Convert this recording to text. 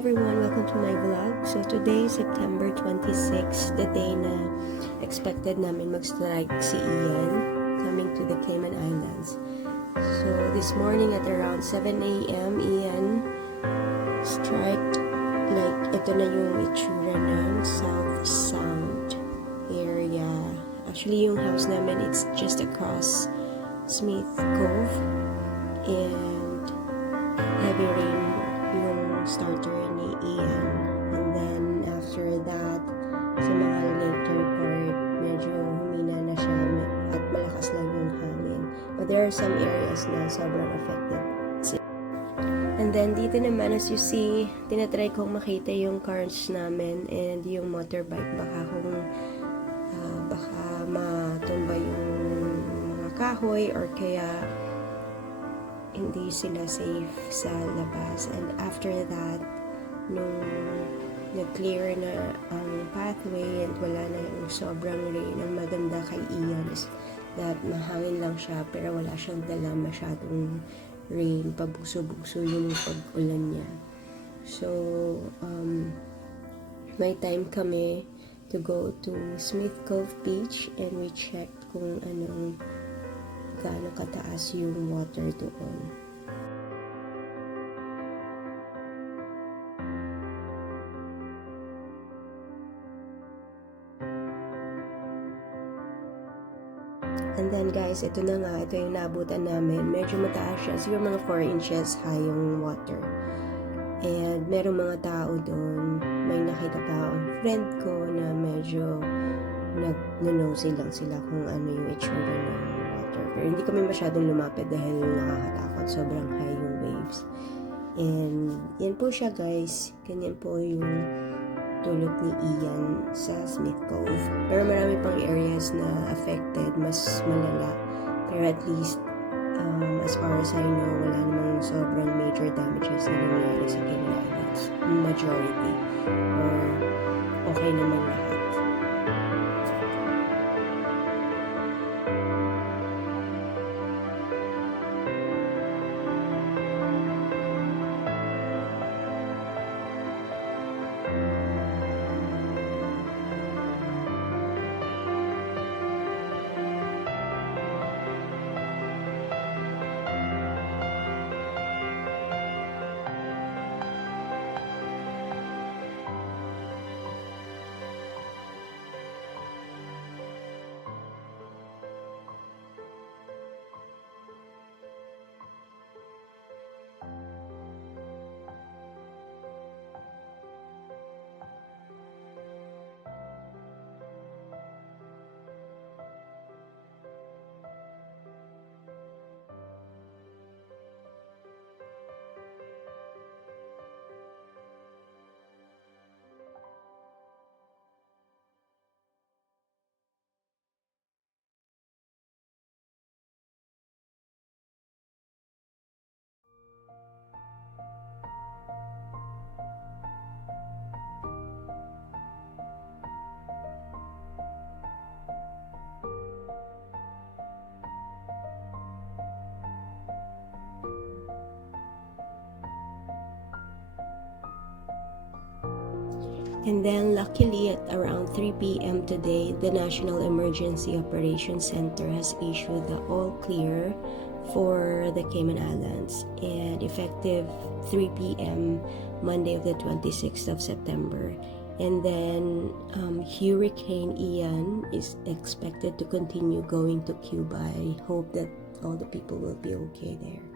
everyone, welcome to my vlog. So today, September 26, the day na expected namin mag-strike si Ian coming to the Cayman Islands. So this morning at around 7 a.m. Ian striked. Like ito na yung itsura ng South Sound area. Actually yung house namin, it's just across Smith Cove, and heavy rain yung starter ni Ian, and then after that sa mga later part medyo humina na siya at malakas lang yung hangin, but there are some areas na sobrang affected. And then dito naman, as you see, tinatry kong makita yung cars namin and yung motorbike, baka matumba yung mga kahoy or kaya hindi sila safe sa labas. And after that, nung nag-clear na ang pathway and wala na yung sobrang rain, ang maganda kay Ian is that mahangin lang siya pero wala siyang dala masyadong rain, pabugso-bugso yung pag-ulan niya. So, may time kami to go to Smith Cove Beach and we checked kung gaano kataas yung water doon. And then guys, ito na nga, ito yung naabutan namin. Medyo mataas siya, siguro mga 4 inches high yung water. And merong mga tao doon. May nakita pa akong friend ko na medyo nag-nosy lang sila kung ano yung itsura ng water. Pero hindi kami masyadong lumapit dahil nakakatakot. Sobrang high yung waves. And yan po siya guys. Ganyan po yung tulog ni Ian sa Smith Cove. Pero marami pang areas na affected, mas malala. Pero at least, as far as I know, wala namang sobrang major damages na nangyari sa Cayman Islands. Majority. Or okay naman lahat. And then luckily at around 3 p.m. today, the National Emergency Operations Center has issued the all clear for the Cayman Islands, and effective 3 p.m. Monday of the 26th of September. And then Hurricane Ian is expected to continue going to Cuba. I hope that all the people will be okay there.